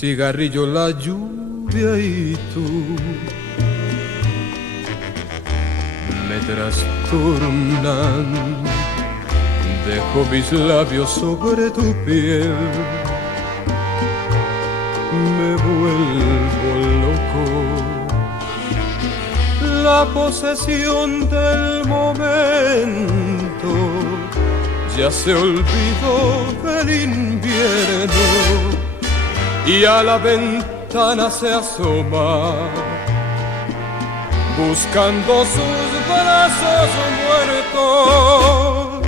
cigarrillo, la lluvia y tú me trastornan. Dejo mis labios sobre tu piel, me vuelvo loco. La posesión del momento ya se olvidó del invierno y a la ventana se asoma buscando sus brazos muertos.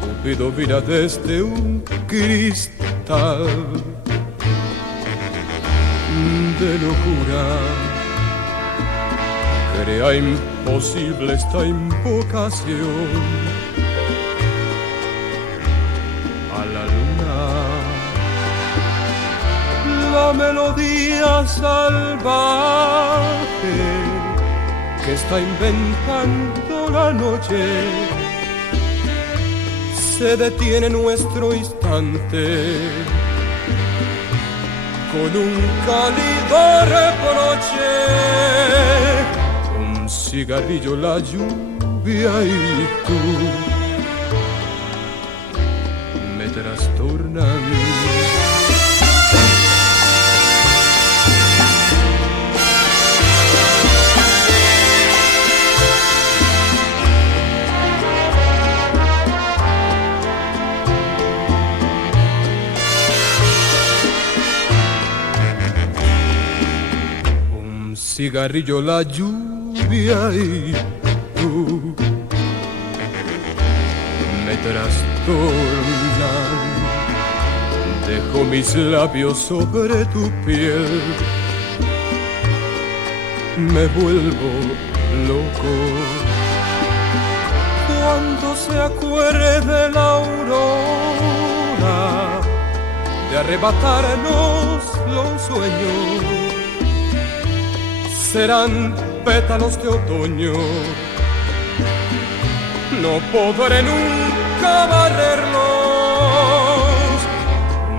Cupido mira desde un cristal de locura, crea imposible esta invocación a la luna. La melodía salvaje que está inventando la noche se detiene nuestro instante con un cálido reproche. Un cigarrillo, la lluvia y tú me trastornan. Cigarrillo, la lluvia y tú me trastornan. Dejo mis labios sobre tu piel, me vuelvo loco. Cuando se acuerde la aurora de arrebatarnos los sueños, serán pétalos de otoño. No podré nunca barrerlos.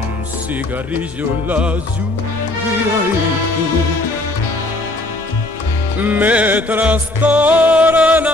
Un cigarrillo, la lluvia y tú me trastornan.